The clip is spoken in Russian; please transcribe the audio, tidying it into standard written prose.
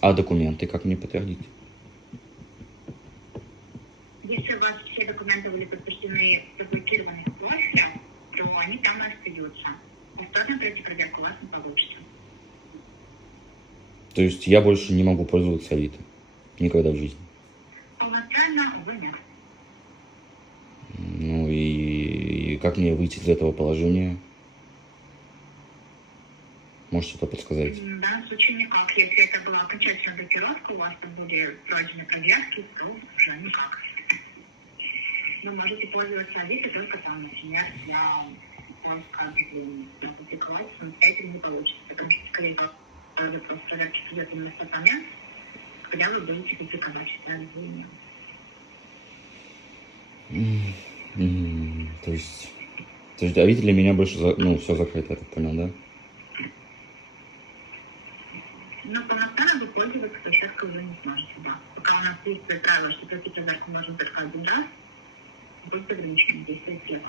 А документы как мне подтвердить? Если у вас все документы были подтверждены в заблокированных профилях, то они там и остаются. Повторно пройти проверку у вас не получится. То есть я больше не могу пользоваться Авито? Никогда в жизни? Полноценно, увы, нет. Ну и как мне выйти из этого положения? Может, что-то подсказать? В данном случае никак. Если это была окончательная блокировка, у вас там были пройдены проверки, то уже никак. Вы можете пользоваться Авито только там, например, для поиска объявлений. Но публиковать самостоятельно не получится, потому что, скорее всего, запрос проверки придет именно в тот момент, когда вы будете публиковать это объявление. То есть Авито для меня больше, все закрыто, я так понял, да? Но полноценно вы пользоваться площадкой уже не сможете, да. Пока у нас действует правило, что пройти проверку можно только один раз, будет ограничение действия всех.